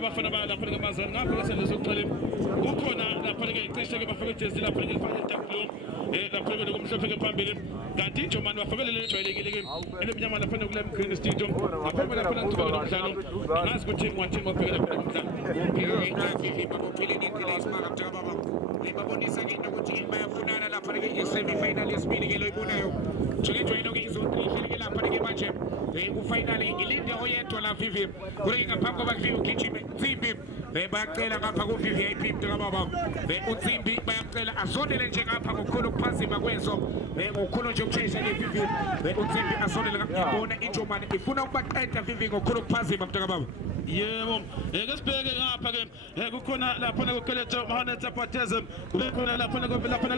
abafana lapha ngamazana ngapha selezokuxolela kukhona lapha ke cishe ke bafake ijezi lapha ke final tackle lapha ke kumhlophe ke phambili kanti Njomani bafakele le jwayelekile ke elimnyama lapha kule Green Stadium apha lapha ngithubeka nomdlalo ngazi ukuthi wathini bafakele umdlalo bakuphile indlela isimanga mtaka baba libabonisa ke ukuthi bayafunana lapha ke semi final yesibili ke loyibonayo njenge joyino ke izonhle ke lapha ke manje ufinally ilinde oyedwa la Vivi kule ngaphambi koba Vivi ugijime Nzimbi bayacela ngapha ku VIP mntaka baba uNzimbi bayacela asondele nje ngapha ngokukhulu ukuphazima kwezo ngokukhulu nje ukushesha ke Vivi uNzimbi asondele ngapha iNjomani ifuna ukubaqeda Vivi ngokukhulu ukuphazima mntaka baba. Yebo ngesibheke ngapha ke kukhona lapha nokukeletha Mohamed Zapateza kube khona lapha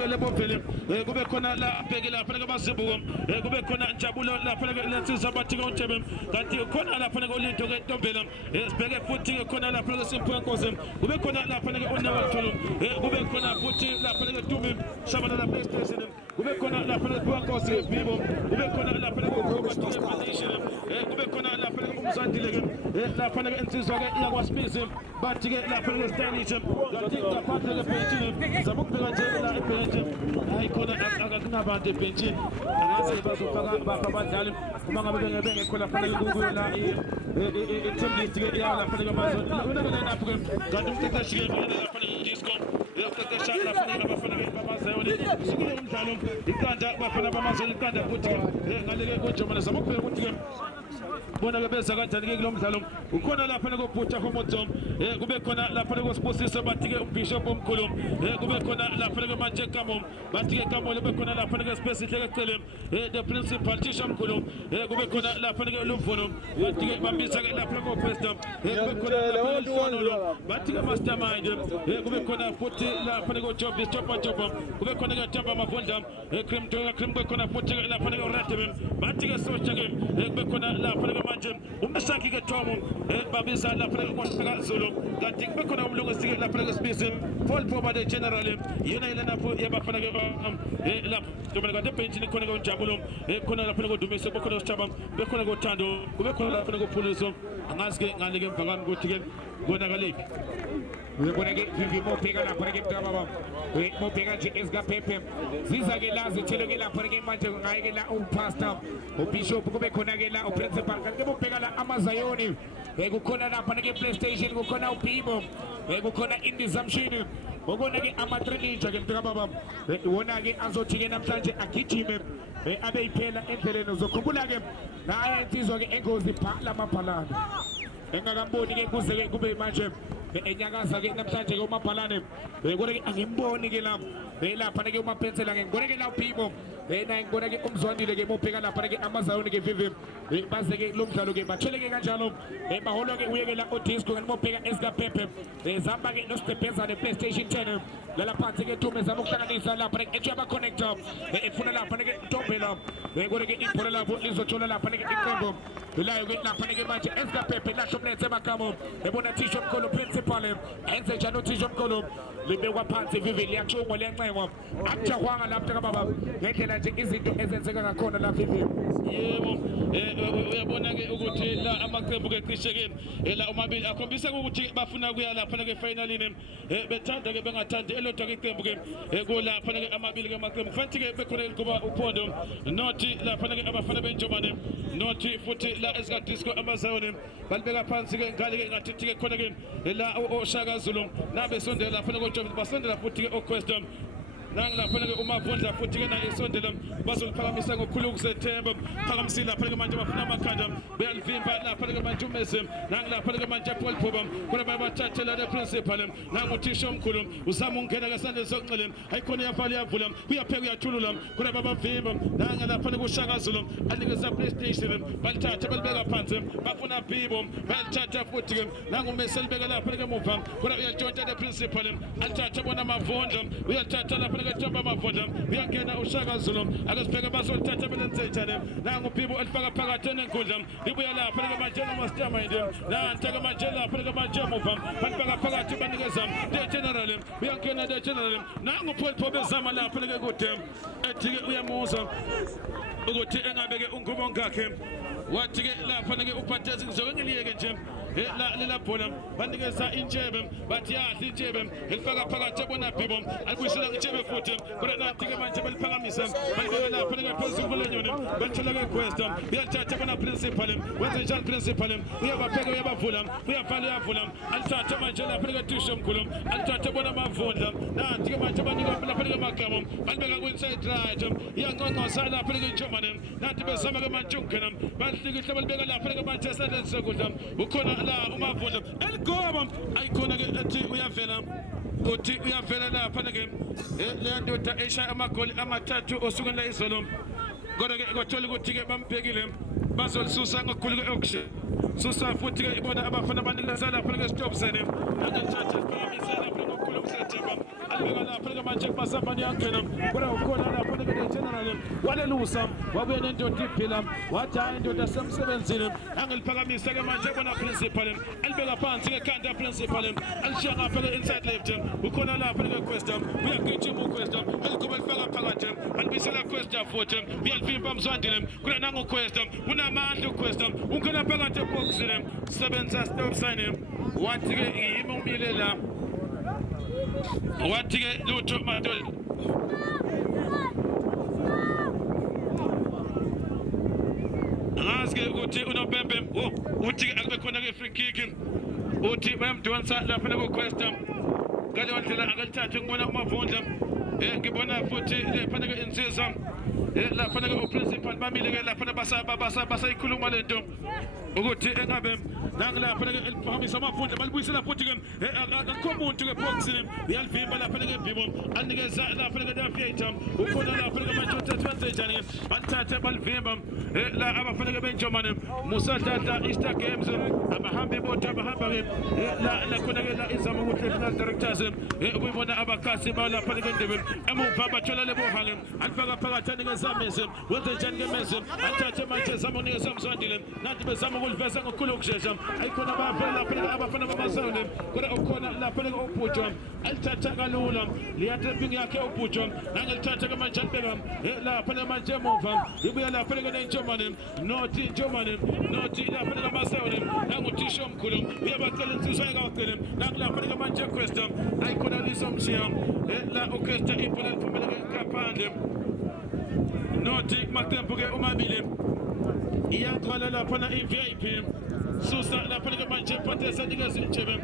lebovele kube khona la bheke lapha kwaMazimbuko kube khona Njabulo lapha lensizwa bathi koNtshebe kanti khona lapha koLinto ke Ntombela sibheke futhi khona lapha kweSimphiwe Nkosi kube khona lapha ke uNewaltholo kube khona futhi lapha ke Dumi Shabana la PlayStation kube khona lapha ke Nkosi Bibo kube khona lapha ke Foundation kube khona lapha ke uMzandile ke lapha ke insizwa ke yakwaSpisi bathi ke lapha ke Stylish kanti ngaphandle ke bench zabukubeka nje la ebench hayi khona akunabantu ebench angaze bazofaka bapha abadlali uma ngabe bengekho lapha ke kuyela team list ke lapha ke amazon unakele lapha ke kanti umqeqeshi ke lapha ke disco yokuqeqesha lapha ke abafana ke bamazayoni sikule umdlalo iqanda bafana bamazoni iqanda futhi ngaleke koJomani zabukubeka ukuthi ke bona ke beza kanjani ke kulomdlalo ukhona lapha nekobhuta Homotom kube khona lapha nekosibusiso bathi ke uBishop omkhulu kube khona lapha ke manje Kamo bathi ke Kamo kube khona lapha ke space ihleke cele the principal teacher omkhulu kube khona lapha ke Lumvuno bathi ke bambisa ke lapha ko pastor kube khona lapha Lufonolo bathi ke mastermind kube khona futhi lapha ko Job kube khona ke Tamba Mavondla cream kube khona futhi lapha ke Ratebe bathi ke Socha ke kube khona lapha manje umsaki ke Thomo babisa lapha kwasika Zulu kanti bekhona umlungisi ke lapha kwesibisi fall forward general yena ile napho yabafana ke lapha njengoba kade bench khona ke uNjabulo khona lapha koDumiso bekhona uSithaba bekhona koThando kube khona lapha koPhuliso angazi ke ngale ke emva kwami ukuthi ke bonakalepi uyabona ke Vivi mobheka lapha ke mntaka baba mobheka nje esikaphephe ziza ke la zithelo ke lapha ke manje ngaye ke la uPastor uBishop kube khona ke la uPrincipal kanti mobheka la amazayoni kukhona lapha ke PlayStation kukhona uBibo kukhona indizamshini ukona ke ama-3 ke mntaka baba wona ke azothi ke namhlanje agijime abe iphela endleleni uzokhumbula ke naye insizwa ke engozi phala amaphalane engakamboni ke kuze ke kube manje enyakaza ke namhlanje ke uMaphalane ngibona ke angimboni ke lapha ke uMapensela ngibona ke la uPhibo naye ngibona ke uMzwandile ke mobheka lapha ke amazayoni ke Vivi baze ke lo mdlalo ke bathele ke kanjalo baholo ke uye ke la oDisco kanti mobheka esikaPepe zamba ke noStebheza ne PlayStation 10 lala phansi ke Thume zama ukuhlanganisa lapha ke ejaba connector efuna lapha ke Ntombela ngibona ke ibhola lapho lizothola lapha ke iqembu ilayo ke lapha ke manje esikaPepe lahlo mlenze emakamo ebona Thisha omkhulu principal enze njalo Thisha omkhulu libekwa phansi Vivi liyachungwa liyancengwa akujahwanga lapha kababa ngendlela nje izinto ezenzeka ngakhona la Vivi. Yebo uyabona ke ukuthi la amaqembu ke cishe ke la omabili akhombisa ukuthi bafuna kuya lapha ke finalini bethanda ke bengathandi elodwa ke iqembu ke kulapha ke amabili ke amaqembu futhi ke bekhona kuba uphondo nothi lapha ke abafana beNjomani nothi futhi la esikadisco amazayoni balibeka phansi ke ngale ke ngathi ke khona ke la oShaka Zulu nabe sondela lapha koJob basondela futhi ke oQuestion nangilapha-ke umavundla futhi-ke naye isondela bazoliphakamisa ngokukhulu ukusethemba phakamisile lapha-ke manje bafuna amakhanda beyalivimba lapha-ke manje umese nangilapha-ke manje Paul Phoba kona bayabathathela le principal nanguthisha omkhulu uzama ukungena ngesandla sokunxele ayikhona iyavala iyavula uyapheka uyathulula kona babavimba nangalapha-ke kuShaka Zulu anikeza PlayStation balithatha balibeka phansi bafuna Bibo bayalithatha futhi-ke nangumese libeka lapha-ke emuva kona uyalitshontsha le principal alithatha bona amavundla uyalithatha lapha-ke thamba amavundla uyangena uShaka Zulu akasibheke bazolithatha belenze njani nanguBibo elifaka phakathi enkundla libuya lapha-ke manje nomastermind nantake manje lapha-ke manje emuva balifaka phakathi banikeza the general uyangena the general nanguPaul Phoba ezama lapha-ke kude ethi-ke uyamuza ukuthi engabe-ke ungubongakhe wathi-ke lapha-ke uphathezi ngizokengiliyeke nje lela bhola banikeza intshebe bathi yadla intshebe elifaka phakathi ebona Bibo alibuyisela intshebe futhi kodwa nathi-ke manje baliphakamisa balibeka lapha-ke phezulu kulenyoni balithela-ke Gwesta uyalithatha bona principal wenze njani principal uyabapheka uyabavula uyavala uyavula alithathe manje lapha-ke tisho omkhulu alithathe bona amavundla nathi-ke manje banika lapha-ke amagama balibeka ku-inside right iyanqonqosa lapha-ke intshomane nathi bezama-ke manje ukungena balihlikihle balibeka lapha-ke manje esandleni sokudla ukhona la umavundla eligoba ayikhona-ke ethi uyavela uthi uyavela lapha-ke leya ndoda eshaya amagoli amathathu osukwini la izolo kodwa-ke kwathola ukuthi-ke bambhekile bazolisusa ngokukhulu-ke auction susa futhi-ke ibona abafana abanikeza lapha-ke esitobsene angathatha isiphakamise lapha ngokukhulu ukusethemba alibeka lapha-ke manje kubasabani yangena kodwa ukhona lapha-ke le-general walelusa wabuye nendoda iphila wathi hayi indoda semsebenzini angiliphakamisa-ke manje bona principal alibeka phansi-ke khanda principal alishiya ngapha-ke inside left ukhona lapha-ke Gwesta uyagijima uGwesta eliguba lifaka phakathi alibisela Gwesta futhi uyalivimba Mzwandile kula nanguGwesta unamandla uGwesta ungena phakathi eboxini sebenza stop sign wathi-ke yimi umile la wathi-ke lutho madol ngazi-ke ukuthi uNopempe uthi-ke akube khona-ke free kick uthi bayamdonsa lapha kuGwesta ngaleyo ndlela akalithathe ngibona umavundla ngibona futhi lapha-ke insizwa lapha-ke uprincipal bamile-ke lapha basayikhuluma le nto ukuthi engabe nangilapha-ke eliphakamisa amavundla balibuyisela futhi-ke akukho muntu-ke boxini uyalivimba lapha-ke Bibo anikeza lapha-ke le-theatre ukhona lapha-ke manje uthathe wenze njani-ke balithathe balivimba la abafana-ke benjomane musadlala Easter Games abahamba imoto abahamba-ke la khona-ke la izama ukuthi le-final directors ukuyibona abakhasi balapha-ke endebe emuva bathola lebohale alifaka phakathi anikeza Mese wenze njani-ke Mese athathe manje zama unikeza Mzwandile nathi bezama ukuliveza ngokukhulu ukushesha ayikhona bayavela lapha-ke abafana bamasawule kodwa ukhona lapha-ke uBhutshwa alithatha kalula liyatreping yakhe uBhutshwa nangelithatha-ke manje alibeka lapha-ke manje emuva ibuya lapha-ke nenjomane nothi njomane nothi lapha-ke amasawule nanguthisha omkhulu uyabacela insizwa ayekawacele nakulapha-ke manje Gwesta ayikhona lisomshiya la uGwesta ibhola liphumele-ke ngaphandle nothi kumatembu-ke umabili iyagcwala laphana i-VIP susa lapha-ke manje iphathesa nikeza intshebe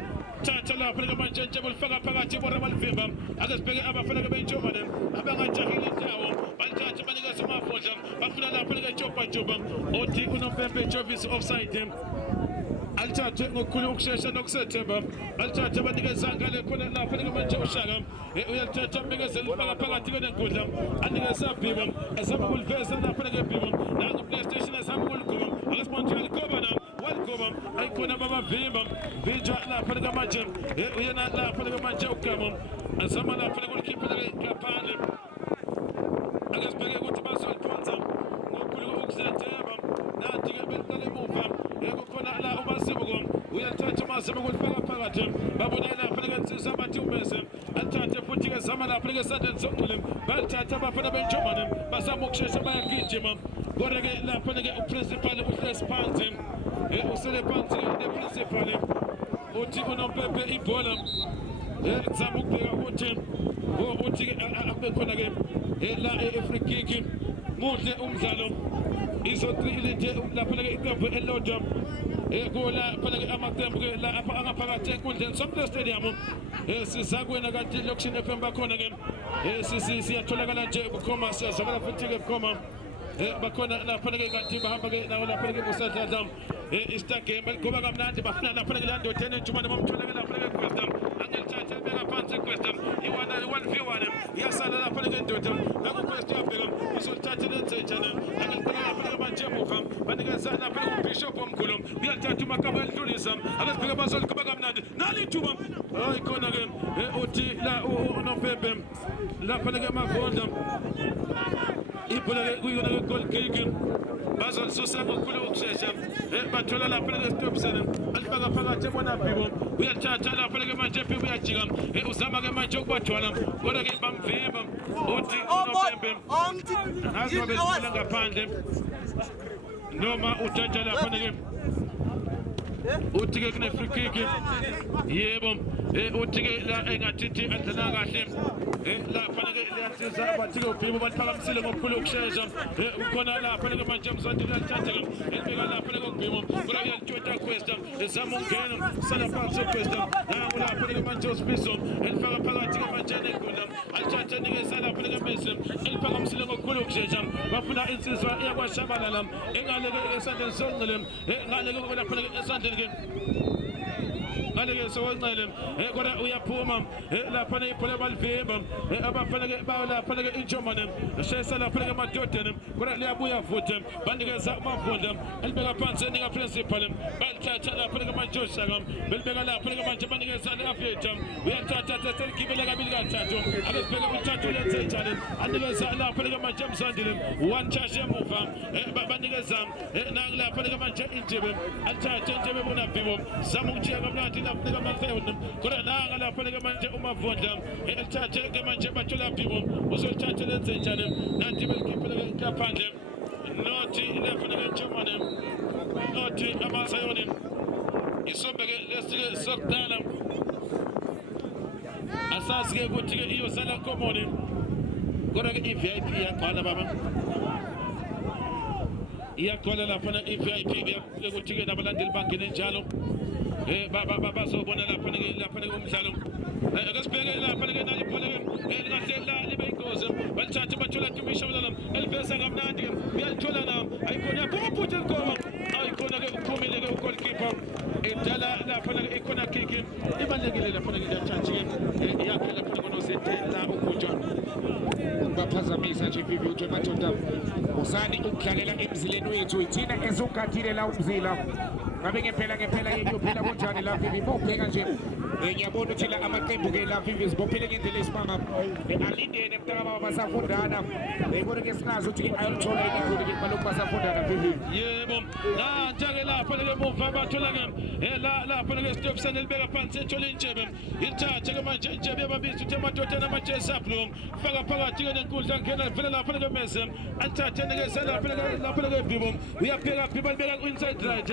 thatha lapha-ke manje intshebe ulifaka phakathi ibora balivimba ake sibheke abafana-ke benjomane abangajahile indawo balithathe banikeza umavundla bafuna lapha-ke Joba othi uNopempe Jovisi offside alithathe ngokukhulu ukushesha nokusethemba alithathe banikeza ngale khona lapha-ke manje uShaka uyalithatha ambekeze lifaka phakathi-ke nenkundla anikeza Bibo ezama ukuliveza lapha-ke Bibo nangu-PlayStation ezama ukuligoma akasibona uyaligoba na waligoba ayikhona babavimba vinjwa lapha-ke manje uyena lapha-ke manje ugamo azama lapha-ke ulikhiphele ngaphandle ake sibheke ukuthi bazoliphonsa ngokukhulu ukusethemba nathi-ke belitala emuva kukhona la uMasibuko uyalithatha uMasibuko ulifaka phakathi babona lapha-ke insizwa bathi umese alithathe futhi-ke zama lapha-ke esandleni sokunxele balithatha abafana benjomane bazama ukushesha bayagijima kodwa-ke lapha-ke uprincipal uhlezi phansi usele phansi-ke neprincipal uthi uNopempe ibhola zama ukubheka uthi-ke akube khona-ke la e-free kick muhle umdlalo izothile nje lapha-ke iqembu elilodwa kula phela amaqembu la apha angaphakathi enkundleni Somdla Stadium sizakwena kanti lokushini FM bakhona ke siyatholakala nje bukhoma siyazakala futhi ke bukhoma bakhona lapha ke kanti bahamba ke nawo lapha ke kusadla Easter game ngoba kamnandi bafuna lapha ke lando 10 enjumane bamtholakala lapha ke Kwestam angelithatha ebeka phansi Kwestam iwana 1v1 yasala lapha ke ndoda naku Kwestam yabheka uzolithatha lenzenjana angelibheka lapha ke manje emuva banikeza lapha ku Bishop omkhulu uyathatha umakaba elidlulisa akasibheka bazolikuba kamnandi nalithuba hayi khona ke uthi la uNovember lapha ke Mavonda ibhola ke kuyona ke goal kick bazolisusa ngokukhulu ukushesha bathola lapha ke stop sana alifaka phakathi ebona Bhibo uyathatha lapha ke manje Bhibo uyajika uzama ke manje ukubathwala kodwa ke bamvimba uthi uNovember azobe sifuna ngaphandle noma uthatha lapha ke uthi ke kune free kick yebo uthi ke la engathithi adlala kahle lapha ke liyasiza bathi ke uBhibo baphakamisile ngokukhulu ukushesha ukhona lapha ke manje Mzondi uyalithatha ke elibeka lapha ke uBhibo kodwa uyalithatha Kwestam ezama ungena sala phansi Kwestam nangu lapha ke manje uSpiso elifaka phakathi ke manje nenkundla alithatha nikeza lapha ke Messi eliphakamisile ngokukhulu ukushesha bafuna insizwa iyakwashabalala engaleke esandleni songcele ngaleke lapha ke esandleni ke ngaleke sowencele kodwa uyaphuma lapha ibhola balivimba abafana ke lapha ke injomane shesa lapha ke madodeni kodwa liyabuya futhi banikeza Mavonda elibeka phansi eninga principal balithatha lapha ke manjoshaka belibeka lapha ke manje banikeza leAfrika uyathatha seligibela kabili kathathu akasibheka uthathu lenzenjane anikeza lapha ke manje Mzandile one charge emuva banikeza nang lapha ke manje Injebe athathe Injebe bona Bhibo zama ukujika kamnandi lapha ke Mavonda kodwa nanga lapha ke manje uMavonda elithathe ke manje bathola Bhibo uzolithatha lenzenjane nanti belikipela ke ngaphandle nothi lapha ke Germany nothi amasayoni isombeke lesike sokudala asazi ke ukuthi ke iyosala komoni kodwa ke iVIP iyaqala baba iyaqala lapha na iVIP ukuthi ke nabalandeli bangene njalo bazobona lapha ke umdlalo akasibheke lapha ke naliphola ke ngahlela libe ingozi balithatha bathola tumishabalala elivesa kamnandi uyalithola na ayikhona phuphuthi elikoba ayikhona ke uphumile ke ugoalkeeper edala lapha ke ikhona kick ibalekile lapha ke liyathatha ke yakhe lapha konosetela ukujwa baphazamisa nje Vivi uthi madoda usani ukudlalela emzileni wethu ithina ezogathile la umzila ngabe ngempela yeyophela kanjani la Vivi bobheka nje ngiyabona ukuthi la amaqembu ke la Vivi sibophele ngendlela esimanga alindene mntaka baba basafundana ngibona ke sinazo ukuthi ayolithola inikho ke balokhu basafundana Vivi yebo njake lapha ke muva bathola ke lapha ke stop sana libeka phansi ethola Injebe ithatha ke manje Injebe babisi uthi amadodana amajesi ablu faka phakathi ke nenkundla ngena vele lapha ke Messi athathe ke lapha ke Bhibo uyapheka Bhibo libeka inside right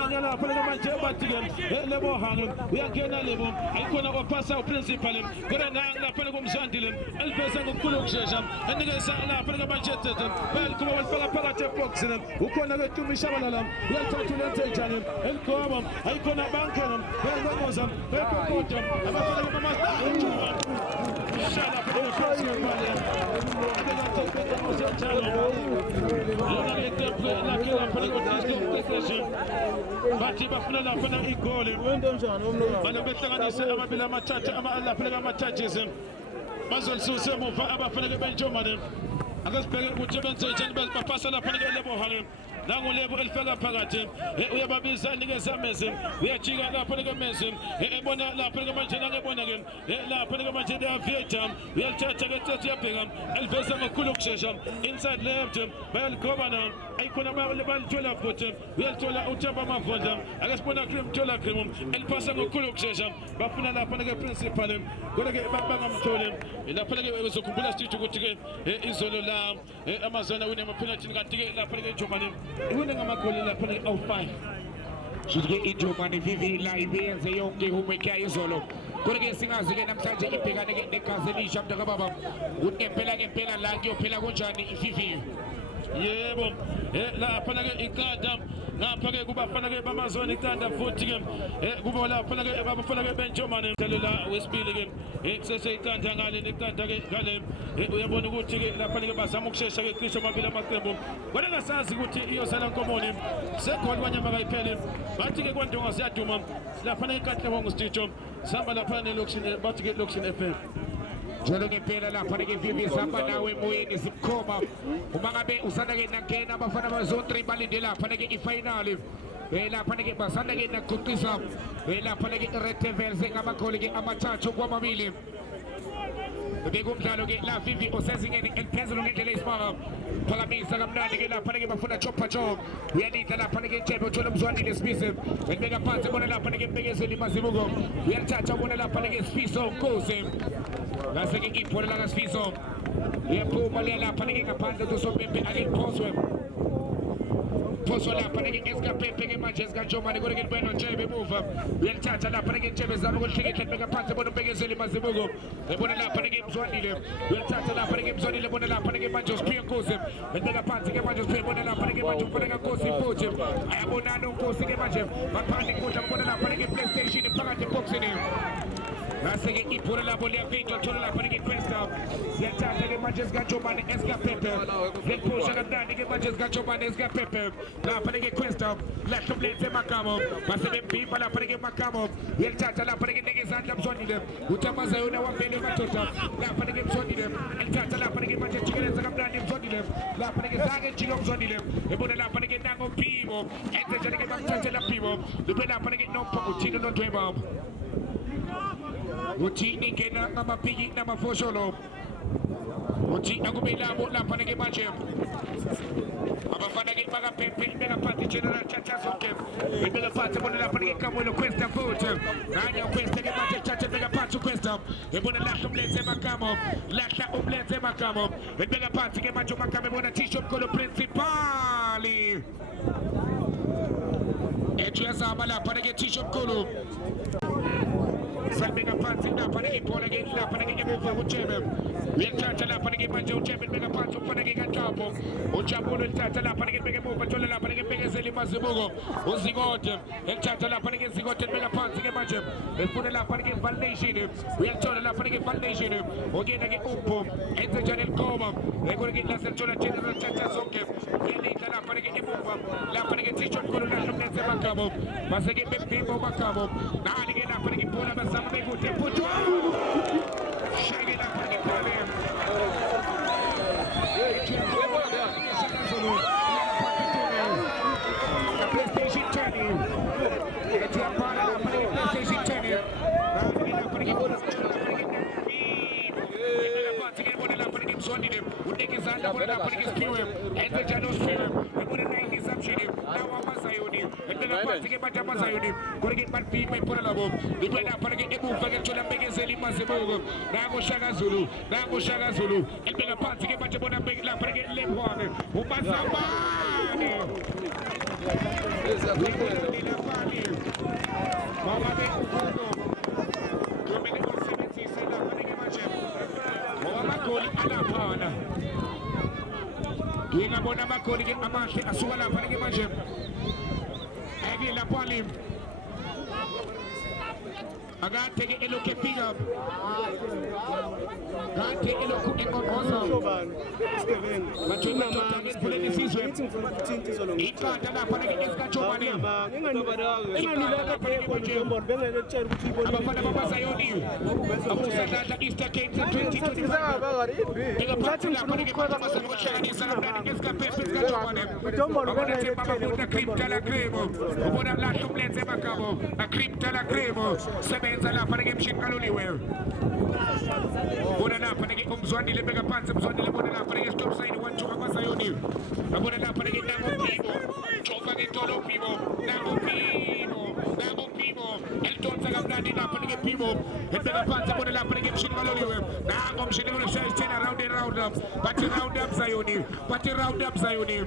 lapha ke manje bathi ke lebo hangu uyangena lebo ayikhona opasa uprincipal kodwa lapha ke uMzandile elivesa ngokukhulu ukushesha enikeza lapha ke manje tete balikuba balifaka phakathi eboxini ukhona ke tumishabalala uyathatha lenzenjane elikoba ayikhona bankena beyengoza bekokoda abafana ke mama shala phakathi kwale bathi bafuna lapha na igoli bana behlanganise amabili amathathu lapha amathathu bazolisusa emuva abafana ke benjomane akasibheke ukuthi benzenjani bapasa lapha ke lebo halo nangu lebo elifaka phakathi uyababiza nikeza Messi uyajika lapha ke Messi ebona lapha ke manje nangebona ke lapha ke manje leAfrika uyalithatha ke tsethe yabheka elivesa ngokukhulu ukushesha inside left bayaligoba na ayikhona balithola futhi uyalithola uThemba Mavonda akasibona thola Cream elipasa ngokukhulu ukushesha bafuna lapha ke principal kodwa ke bangamtholi lapha ke uzokhumbula sithi ukuthi ke izolo la amazwana wine amapenalty kanti ke lapha ke Germany ihune ngamagoli lapha ke awu5 Shike iJomani Vivi live yenze yonke homework yayo izolo kodwa ke singazi ke namhlanje ibhekane ke negazi elisha mntaka baba ukuthi ngempela la kuyophela kanjani iVivi yebo lapha ke iqanda lapha ke kubafana ke bamazoni iqanda futhi ke kuba lapha ke babafana ke benjomane umdlalela wesibili ke kusese iqanda ngale neqanda ke ngale uyabona ukuthi ke lapha ke bazama ukushesha ke cishe amabili amaqembu kodwa ngasazi ukuthi iyosala Nkomoni segoli kwanyama kayiphele bathi ke kwandonga siyaduma lapha ke iqanda ngositijo sihamba lapha nelokushini bathi ke lokushini FM njalo ngempela lapha ke vivi sihamba nawe emoyeni sibukhoma uma ngabe usanda ke nangena abafana bazone 3 balinde lapha ke ifinal lapha ke basanda ke naquqisa lapha ke Red Devils ngamakholi ke amathathu kwamabili bekumdlalo ke la vivi osezingeni eliphezulu ngendlela esimanga phakamisa kamnandi ke lapha ke bafuna chopha chop uyalita lapha ke Jebe uthola umzwandile Sibise ebeka phansi bona lapha ke Mbekezeli Mazibuko uyalithatha bona lapha ke Sifiso Nkosi ngase ke iphola la kaSifiso yephuma le lapha ke ngaphandle kuSopepe akephoswe lapha ke eskapepe ke manje esikajomane kodwa ke libeno Jebe emuva uyalithatha lapha ke Jebe zama ukuhlikihla ebeka phansi bona Mbekezeli Mazibuko ebona lapha ke Mzwandile uyalithatha lapha ke Mzwandile bona lapha ke manje uSiphiwe Nkosi ebeka phansi ke manje uSiphiwe bona lapha ke manje ufaneka Nkosi futhi ayabonana uNkosi ke manje baphandi kodwa bona lapha ke PlayStation phakathi eboxini ngase ke iphola labo liyavinjwa thola lapha ke Questa siyathatha ke manje esikajomane eskapepe lephusha kamnandi ke manje esikajomane eskapepe lapha ke Questa lahla umlenze emakamo basebembimba lapha ke emakamo uyalithatha lapha ke ngezandla Mzwandile uthamaza yona wavele madoda lapha ke Mzwandile elithatha lapha ke manje jikeleza kamnandi Mzwandile lapha ke zake jika Mzwandile ebona lapha ke nango Phimo enze njalo ke bamthathela Phimo libe lapha ke Nompo uthini noDweba uthi ngena ngamapiki namafosholo uthi akubelabo lapha ke manje abafana ke bakaPepe bekaphathi General Chachazo ke bekaphathi bona lapha ke Kamwelo Questa futhi nganya Questa ke manje Chacha bekaphathi Questa ebona lahla umlenze emakamo lahla umlenze emakamo bekaphathi ke manje umakame bona Tisho Mkholo principali ejazama lapha ke Tisho Mkholo Salbega phansi lapha ke ibhola ke lapha ke emuva uJebe uyathatha lapha ke manje uJebe beka phansi ufana ke kaNtambo uJabulo elithatha lapha ke beka emuva thola lapha ke Mbekezeli Mazibuko uZikode elithatha lapha ke Zikode beka phansi ke manje efuna lapha ke Validation uyathola lapha ke Validation ongena ke Upho enze njalo elikoma ekule ke lasethola General Chachazo ke uyalita lapha ke emuva lapha ke Tisho Mkhulu lahla umlenze emakamo base ke bebhimba umakamo nali ke lapha ke ibhola bazama bekude futhi shake lapha ke pole PlayStation 10 ethi apana lapha ke PlayStation 10 lapha ke ibhola Mzwandile unekezandla bona lapha ke Siphiwe enze njalo uSiphiwe ebona nayo isapshini nawo amazayoni ebeka phansi ke bantu amazayoni kodwa ke balibhima ibhola labo libe lapha ke emuva ke thola Mbekezeli Mazibuko nango Shaka Zulu ebeka phansi ke manje bona lapha ke Lepwane uMazabane mama be ukholo kumele usebenzise lapha ke manje amagoli alaphana ngiyabona amagoli ke amahle asuka lapha ke manje ake lapha lim akade ke elokhu pick up kade elokhu enqonqoza bathula ke kuleli sizwe iqanda lapha ke esikajomane abafana babazayoni abusadlala Easter Games 2025 sebenza lapha ke mshini kaloliwe bona lapha ke umzwandile beka phansi umzwandile bona lapha ke stop sign 1 abazayoni abona lapha ke nango Phimo chofa ke tolo Phimo nango Phimo eltonza kamnandi lapha ke Phimo ebeka phansi bona lapha ke mshini kaloliwe nango mshini kaloliwe shayela round up but round up Zayoni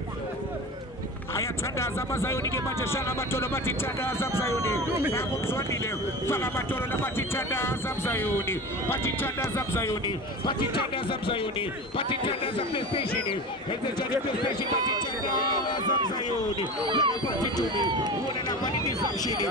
Ayatandaza Mazayuni Gemaja Shanga Matolo Matitandaza Zayuni. Namo Mzwandile. Fala Matolo na Matitandaza Zayuni. Patitandaza Zayuni. Patitandaza Zayuni. Patitandaza PlayStation. Enteja PlayStation Patitandaza Zayuni. Lama Patitumi. Uona na Panini Zamshini.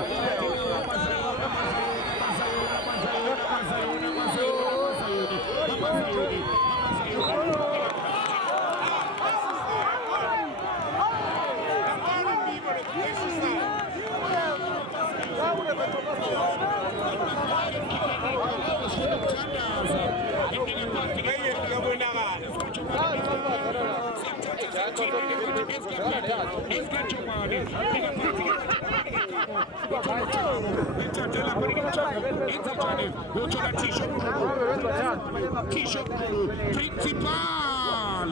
T-shirt principal.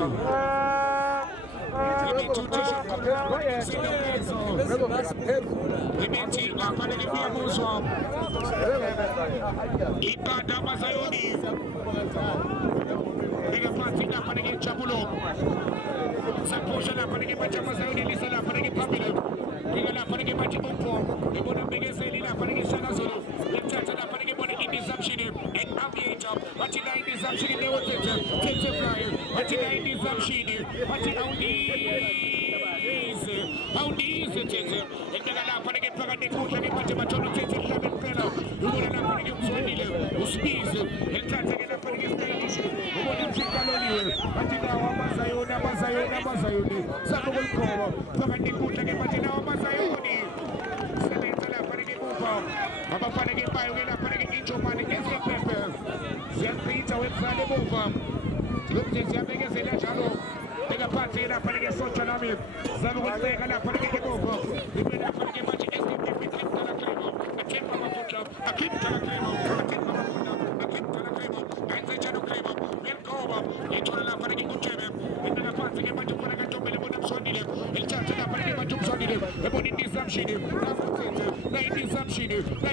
Ibada Mazayoni. Nigga party na panigi chabulo. Saposha na panigi bacha Mazayoni lisa na panigi pamilo. Nigga na panigi bacha umpo. Ibona mbege zeli na panigi sana zulu. Letata na panigi boni indi zamshini. And aviator. Bacha indi zamshini newo tete. Tete flyer. Bacha indi zamshini. Bacha Audi tete. Nigga na panigi pagani kusha ni bacha matono tete lamin pelo. Ibona na panigi mswandile. Uspizu. Letata na panigi stylish. Ibona chikaloliwe. Bacha wa Mazayoni. Sabu ulkomo. Pagani kusha ni bacha wa Mazayoni. Sementala panigi mupa. Aba panigi bayo na panigi incho mani eske pepe. Zianpita website mupa. Lukje ziambege zela chalo. Nigga party na panigi socha nami. Zabu ulmega na panigi mupa. Ibena panigi bacha eske pepe. Kipta na klimo. Akimpa mafuta. Akimpa na klimo. Akimpa mafuta. Akimpa na klimo. Ainze chano klimo. Milkova. Itona na panigi kuchebe. Ibena party ke bacha panigi tombele muna mswandile. Ilchata na panigi bacha mswandile. Eboni nizamshini. Na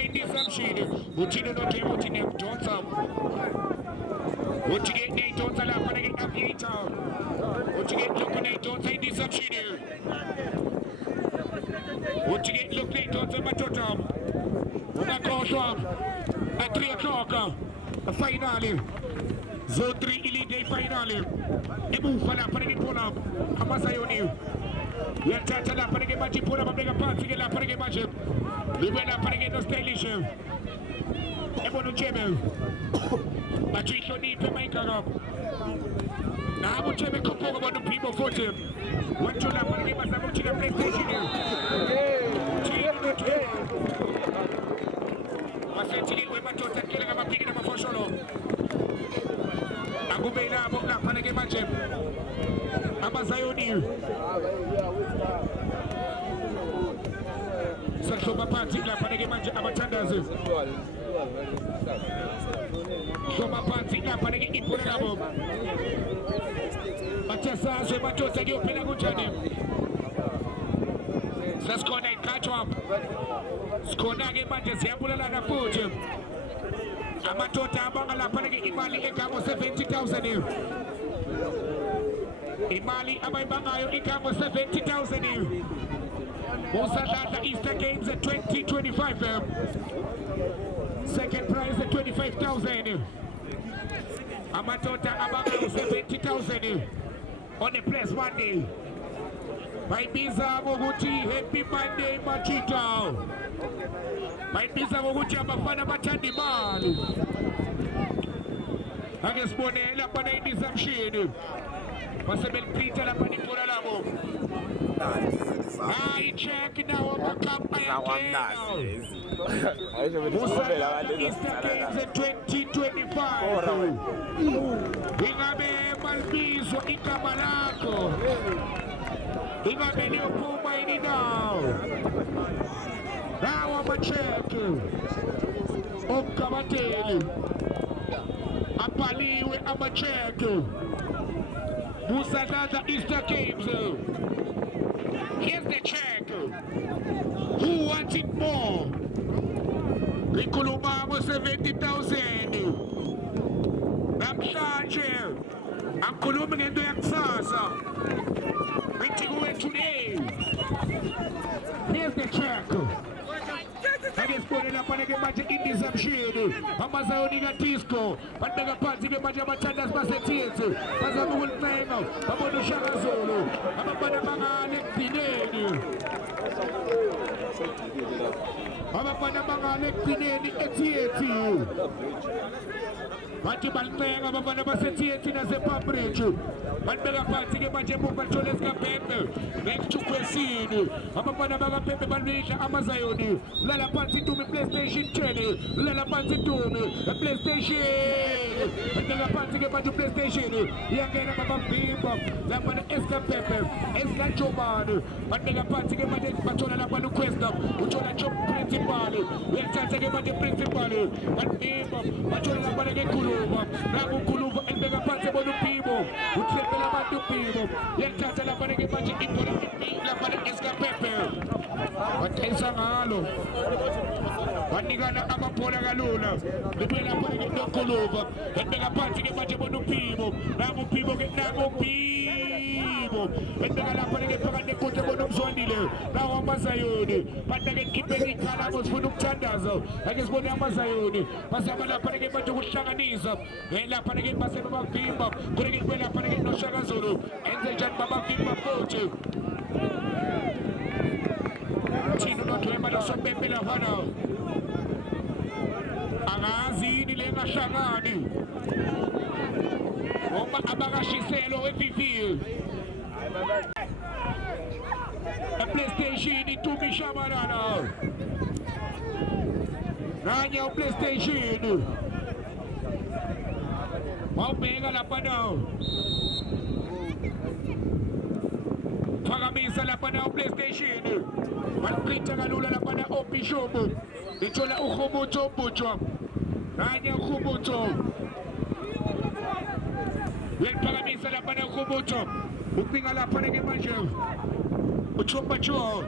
indi zamshini. Uchino no te uchine mtonsa. Uchige ne tonsa la panagi aviator. Uchige loko ne tonsa indi zamshini. Uchige loko ne tonsa matota. Unakoshwa. At 3 o'clock. Finale. Zone 3 Elite Day finale. Ebu fala panagi pola. Amazayoni. Yatata la panagi maji pola mabega party la panagi maji. Libena panagi no stylish. Ebono chebe. Machicho ni pe maikaro. Na abu chebe kopogo bono people vote. Wancho la panagi masabu chile PlayStation. Chile no chebe. Masenti we matota kile kama pigi na mafosholo. Agube la abo la panagi maji. Amazayoni. Shoma party la panege manje abatandaze. Shoma party la panege ipone labo. Matasa se matota gyo pena guchani. Saskona ikatwa. Skona ge manje ziyambula la na fuji. Amatota abanga la panege imali ekamo 70,000. Imali abayibangayo ikamo 70,000. Musadata Easter Games at 2025. Second prize at 25,000. Amatota Abago 70,000. On the place one day. My Biza Moguti, happy Monday, Machita. My Biza Moguti, Abafana Matandi Man. Agus Bone, La Pana in Zamshin. Possible Peter La Panipura Lamo. I check now on the campaign. Easter Games in 2025. Ingabe Malbizo Ikamalako. Ingabe New Puma in now. Now I'm a check. Kamateli. Apaliwe I'm a check. Musadata Easter Games. Here's the check. Who wants it more? Rikulumamo 70,000. I'm charging. Angikhulumi ngento yakusasa. Ngithi kuwe today. Here's the track. Akesibone lapha ke manje indisapshini amazayoni disco bandeka phansi ke manje abathandazi basethethi bazama ukulifenga babona uShaka Zulu abafana bangale ekugcineni abafana bangale ekugcineni ethethi bathi balincenga abafana basethethi nasepambridge bandeka phansi ke manje emuva thole sikabhembe bekuchukwesini abafana bakabhembe banidla amazayoni lala phansi tumi PlayStation 10 lala phansi tumi PlayStation bandeka phansi ke manje PlayStation iyangena babavimba lapha neSKPepe esikajobani bandeka phansi ke manje bathola lapha uQuesta uthola job principal uyathatha ke manje principal bandimba bathola lapha ke Khuluva naku Khuluva endeka phansi bona uPibo uthlepela abantu uPibo uyathatha lapha ke manje ibhola lapha neSKPepe bathayisa ngalo banikana amabhola kalula libuye lapha ke noKhuluva endeka phansi ke manje bona uPibo naku uPibo ke naku uPibo endeka lapha ke phakathi ekhohle bona umzwandile nawo amazayoni bandeke khiphela ikhala bosifuna ukuthandaza ake sibone amazayoni basaba lapha ke manje ukuhlanganisa lapha ke basebe bavimba kule ke lapha ke noShaka Zulu enze njani babavimba futhi thina nodwemba losobembe laphana angazini lengahlangani ngoba abakashiselo eFIFI PlayStation itumi shabalala nanya PlayStation wawubheka lapha nawo phakamisa lapha nawo PlayStation baliprinta kalula lapha na Bishop ithola uKhumutho Butshwa nanya uKhumutho uyaphakamisa lapha na uKhumutho ucinga lapha ke manje uChombacho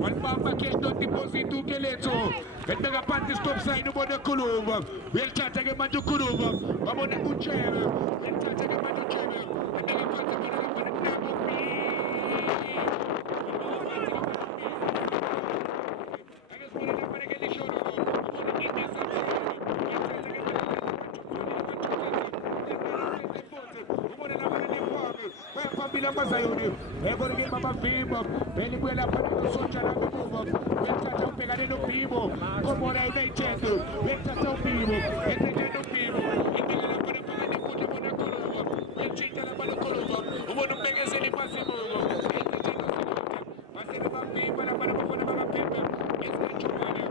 walibamba cash no deposit ukeletho endeka phansi stop sign ubona Khuluva uyalithatha ke manje uKhuluva babona uChebe uyalithatha ke manje uChebe endeka phansi bona amazayoni ebona ke babavimba belibuye lapha noSotsha nakubuva uyathatha ubhekane noPibo Komora United uyathatha uPibo ethethi uPibo ibeka lapha phakathi ekhohle bona Khuluva uyathinta lapha noKhuluva ubona umbekezeli imasibuko ethethi basebe bavimba lapha nabafana bakaPepe esikajumane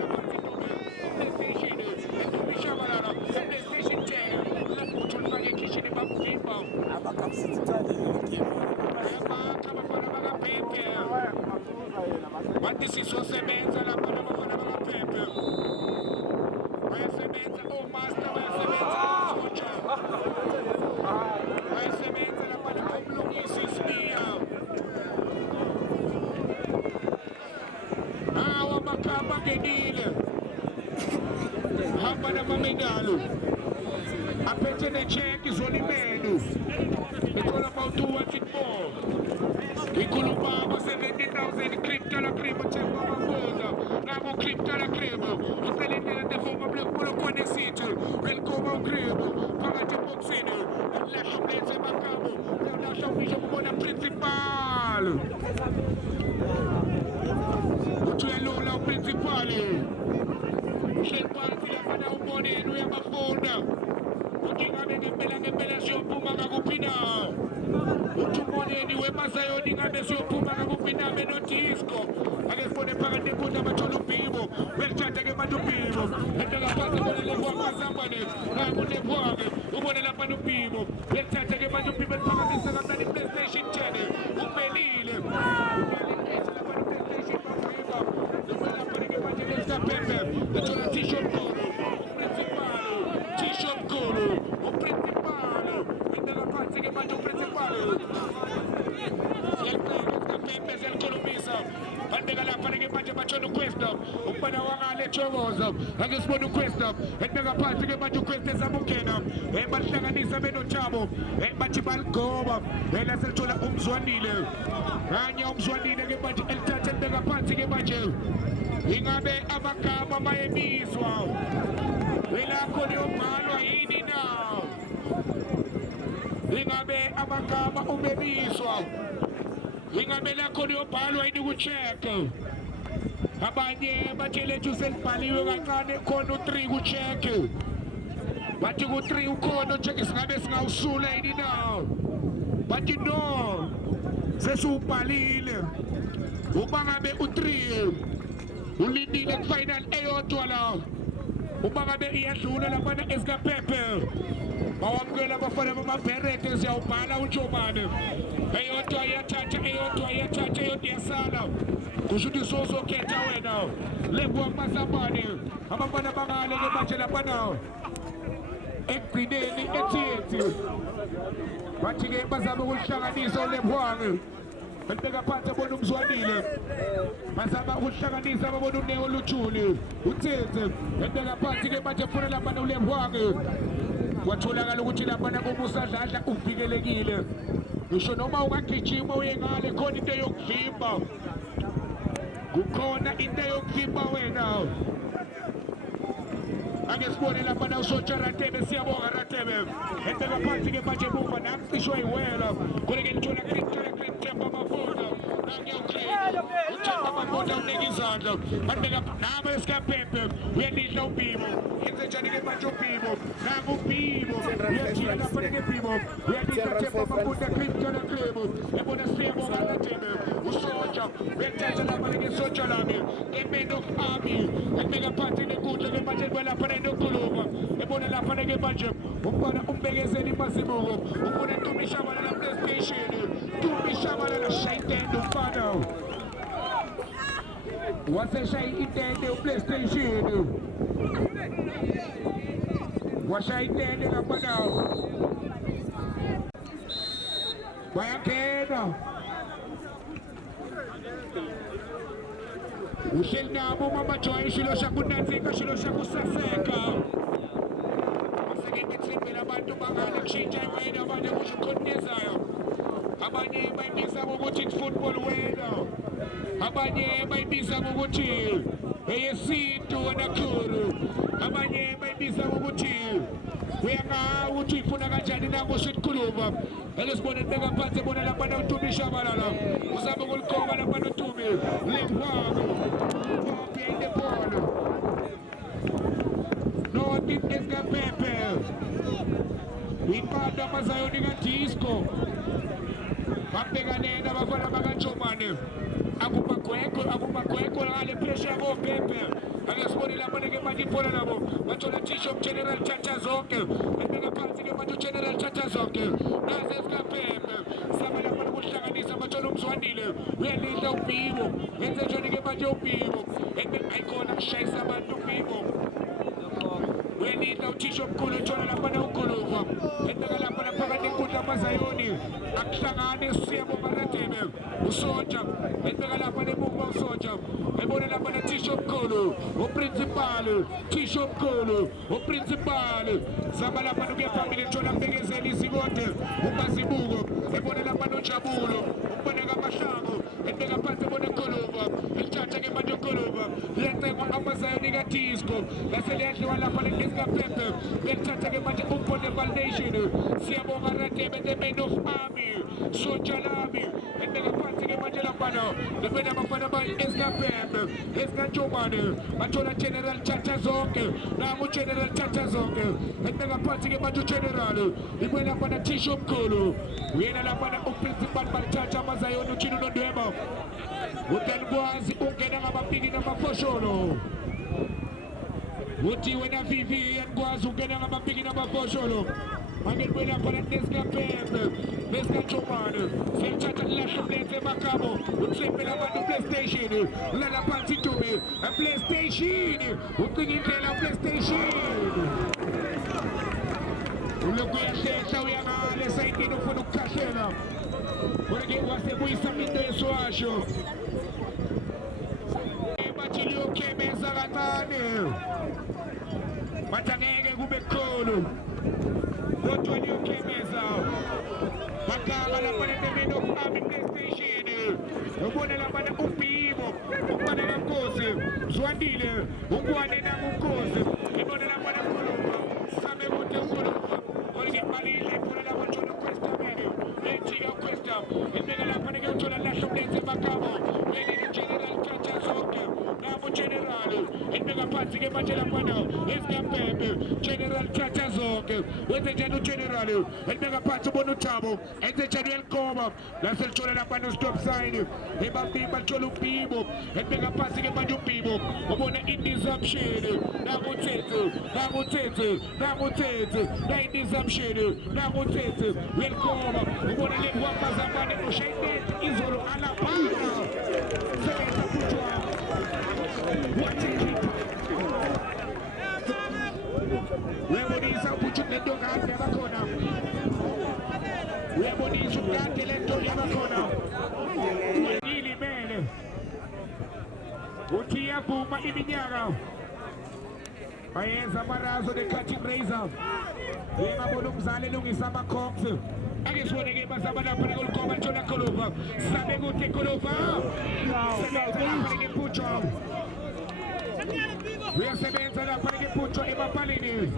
lapha sitobe PlayStation etumishabalala PlayStation 10 lapho uthulifake ekitchen bavimba Bathi sizosebenza lapha nabafana bakaPepe bayasebenza omaster bayasebenza oSotsha bayasebenza lapha nakumlungisi isibiya hawa makhamba ngenile hamba namamedalo aphethe necheki zolimenu ithola about 214 ikhuluma 70,000 crypto crib uthemba amafuza nabo crypto crib uselindele defoma black polo kone situ welcome crib phakathi eboxini lahla blitz emakabo lahla umisho kubona principal uthwelula uprincipal uhleli phansi lapha uboneni uyabafunda ukingabe ngempela siyophuma kakuphi na uThumoneni weMazayoni ngabe siyophuma kakuphi na benodisco ake sibone phakathi enkundla bathola uPibo welithatha ke manje uPibo endeka phansi bona lekwakhe sambane naku lekwakhe ubone lapha noPibo welithatha ke manje uPibo eliphakamisa kamnandi PlayStation 10 uphelile uthola t-shirt Golo t-shirt Golo uprincipal endeka phansi ke manje uprincipal siyaqhubeka Pepe zelkolumisa bandeka lapha ke manje bathola uQuesta umbana wangale chokoza angesibona uQuesta ebeka phansi ke manje uQuesta ezamukena bahlanganisa benoJabo bathi baligoba laselithola uMzwanile kanye uMzwanile ke manje elithatha ebeka phansi ke manje ingabe amagama mayebizwa welakho liyobhalwa yini na ingabe amagama umebizwa ingabe lakho liyobhalwa yini ku-check abanye bathi lethu selibhaliwe kancane khona u-3 ku-check bathi ku-3 ukhona u-check singabe singawusula yini na bathi no sesiwubhalile uma ngabe u-3 ulindile kufinal eyodwa la uma ngabe iyadlula laphana esikaphephe bawamukela abafana bamabherete siyawubhala uNjomane eyodwa iyathatha iyasala kusho ukuthi sozokhetha wena lebuwa kumasambane abafana bangale ke manje laphana ekugcineni ethi bathi-ke bazame ukuhlanganisa uLebhwange belibeka phansi abona uMzwanile bazama ukuhlanganisa babona uNeo Luthuli uTsitsi belibeka phansi-ke manje funa laphana uLebhwange kwatholakala ukuthi laphana komusadladla uvikelekile ngisho noma ungagijima uye ngale khona into yokuvimba kukhona into yokuvimba wena angesibone laphana uSotsha Ratebe siyabonga Ratebe ebeka phansi-ke manje muva nakucishwa yiwela khona-ke lithola Themba Mafuta uThemba Mafuta unika izandla babeka nabo esikaphephe uyalidla uBhimo yenze njani-ke manje uBhimo naku uBhimo uyajika laphana-ke Bhimo uyalidla Themba Mafuta Clipton ebona siyabonga Ratebe uSotsha uyathatha laphana-ke Sotsha lami eMan of Army ebeka phansi nenkundla-ke manje kwelaphana enokhuluma ebona laphana-ke manje umbona umbekezeli Mazibuko ubona Ntumi Shabalala PlayStation Ntumi Shabalala shayitende umfana waseshaya itende uPlayStation washaya itende laphana bayangena uhleli nabo Mama Joy shilo shakunanzika shilo shakusaseka sekebethembela abantu bangale kushintsha wena abanye kusho ukhonizayo abanye bayibiza ngokuthi football wena abanye bayibiza ngokuthi eyesintu wena khulu abanye bayibiza ngokuthi uyangaha ukuthi ifuna kanjani nakusho ikhuluma elesibone libeka phansi ebona laphana uNtumi Shabalala uzama ukulikhoma laphana uNtumi Lebhwange behind the ball North esikaphephe iqanda amazayoni kaDisco babhekanena abafana bakaNjomane akubagwegwe ngale pressure yakophephe angesibone laphana-ke manje ibhola nabo bathola T-Shop General Chacha zonke ebeka phansi-ke manje uGeneral Chacha zonke naze esikaphephe saba laphana ukuhlanganisa bathola uMzwanile uyalidla uBhimo yenze njani-ke manje uBhimo ayikhona kushayisa abantu uBhimo uyalidla uThishop mkhulu ethola laphana uGoluva ebeka laphana phakathi enkundla amazayoni akuhlangane siyabonga Ratebe uSotsha ebeka laphana emuva uSotsha ebona laphana Thishop mkhulu uprincipal Thishop mkhulu uprincipal zama laphana ukuya phambili ethola mbekezeli izikode uMazibuko ebona laphana uJabulo umbona kaMahlangu ebeka phansi ebona uGoluva elithatha-ke manje uGoluva liyacekwa amazayoni kaDisco laseliyadliwa laphana esikaphephe liyalithatha-ke manje umbone Validation siyabonga Ratebe the Man of Army Sotsha lami ebeka phansi-ke manje laphana lebena abafana esikaphephe esikaNjomane bathola General Chacha zonke nabo uGeneral Chacha zonke ebeka phansi-ke manje uGeneral ibuye laphana Thishop mkhulu uyena laphana uprincipal balithatha amazayoni uChino Nondweba uDanikwazi ungena ngabapiki namafosholo uthi wena Vivi yanikwazi ungena ngabapiki namafosholo angelibuye laphana nesikaphephe nesikaNjomane siyalithatha lilahle mlenze emakamo ukusembela abantu PlayStation ulala phansi Ntumi PlayStation ucinga indlela PlayStation ulokhu uyahlehla uyangale esayidini ufuna ukukhahlela kodwa-ke wasebuyisa into yeswasho bathi liyokhemeza kancane batangeke kube khulu kodwa niyokemeza bakaba lapha nemini okuhambi PlayStation ubone lapha uBhibo ubone lenkosi Mzwandile ukwane nangunkosi ibone lapha nekhuluma sabe kude ukhuluma olike balile ibone lapha John Questa mene ejika Questa ibeka lapha nike uthola lahlo mlenze bakabo leli General Chacha zonke nabo General ibeka phansi ke manje lapha esikambebe General Chacha zonke wenze njani uGeneral ibeka phansi ubona uThabo enze njani elikoba laselithola lapha no stop sign ebabimba lithola uBhibo ibeka phansi ke manje uBhibo ubona indizamshini nakuthethe la indizamshini nakuthethe welikoba ubona le wapazamane uShayden izolo alabama sebenza kuthiwa uyabonisa ukuthi lento kade yabakhona uyabonisa ukade lento yabakhona ilimele uthi iyavuma iminyaka bayenza amarazo ne-cutting razor uyababona umzali elungisa ama-cox ake sibone-ke bazaba lapha nekolukhoba lithola khuluva sabe kude khuluva sebenza lapha nekeputho uyasebenza lapha nekeputho emapalini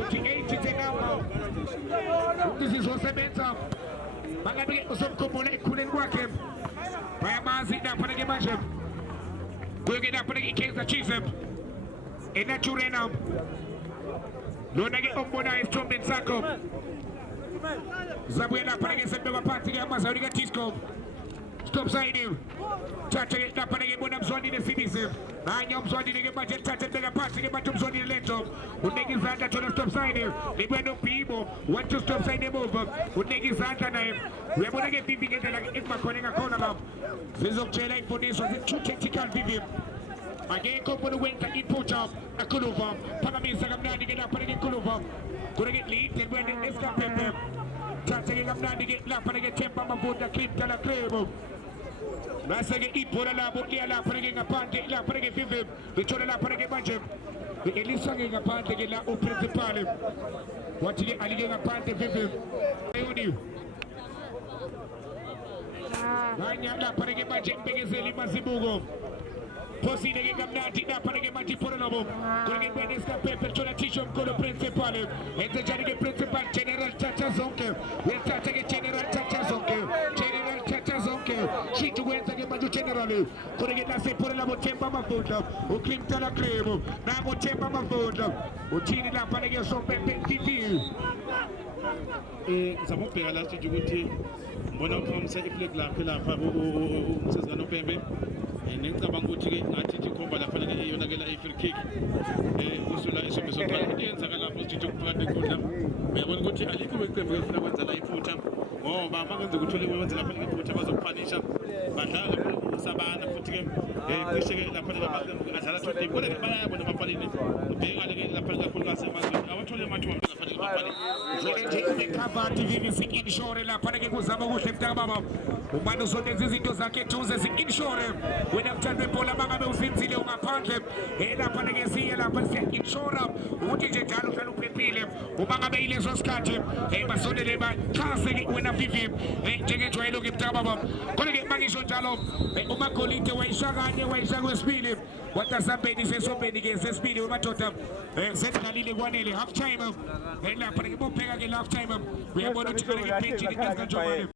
uthi 8 zenamba ukuthi sizosebenza bangabe usomkhumbula ekukhuleni kwakhe bayamazi lapha neke manje kuyoke lapha neke Kaizer Chiefs eNaturena lona-ke ombonayo esithombeni sakho zabuye lapha neke sebeka phansi ke amazawuli kaDisco stop sign thatha-ke lapha neke bona Mzwandile Sibisi nanye uMzwandile-ke manje lithatha libeka phansi-ke manje uMzwandile lento uneka izandla thola stop sign libuye noBhibo want to stop sign emuva uneka izandla naye uyabona-ke Vivi ngendlela ekubakhona engakhona lapho zizokutshela imfundiso zi-too tactical Vivi akekho mbona ukwenza iphutha akhuluva phakamisa kamnandi-ke lapha neke khuluva kuneke lide libuyele esikaphephe thatha-ke kamnandi-ke lapha neke Themba Mavunda clip dala crebo base-ke ibhola labo liya lapha neke ngaphandle lapha neke Vivi lithola lapha neke manje elisa-ke ngaphandle-ke la uprincipal wathi-ke alike ngaphandle Vivi ayoni kanya lapha neke manje imbekezeli Mazibuko Posile kamnandi lapha neke manje ibhola labo kuneke bene esikaphephe lithola thisho mkhulu principal enze njani-ke principal General Chacha zonke uyathatha-ke General Chacha zonke shithi kwenza-ke manje uGeneral kuneke lasebhola labo Themba Mavunda uClimtala Crebo nabo Themba Mavunda uthini lapha neke sompempe TV ngizama ukubheka la sithe ukuthi mbona uphakamisa iflag lapha lapha umsezana uPembe ngicabanga ukuthi-ke ngathi nje ikhomba lapha neke iyonakela i-free kick usula isombe sokuqala into eyenzakala lapho sithe ukuphakathi enkundla uyabona ukuthi alikho iqembu elifuna kwenza la iphutha ngoba makenze ukuthi wenze lapha neke iphutha bazokuphanisha badlala sabana futhi-ke cishe-ke lapha neke adlala 2 team kodwa-ke bayabona emapalini ubhekale-ke lapha kakhulukazi emazweni awathole amathuba lapha neke emapalini nje unekhavati Vivi sik-inshore lapha neke kuzama kuhle mntakababa umane uzonenza izinto zakhe eduze sik-inshore wena mthandi webhola mangabe uzinzile ungaphandle lapha neke siye lapha siya-inshora ukuthi nje njalo uhlala uphephile uma ngabe yileso sikhathi basondele baxhase-ke wena Vivi njengenjwayelo-ke mntakababa kodwa-ke mangisho njalo uMagolide wayisha kanye wayisha kwesibili watasambeni sesombeni-ke sesibili wemadoda sedlalile kwanele half time lapha neke bopheka-ke half time uyabona ukuthi kaneke ibhenjini ezikanjomane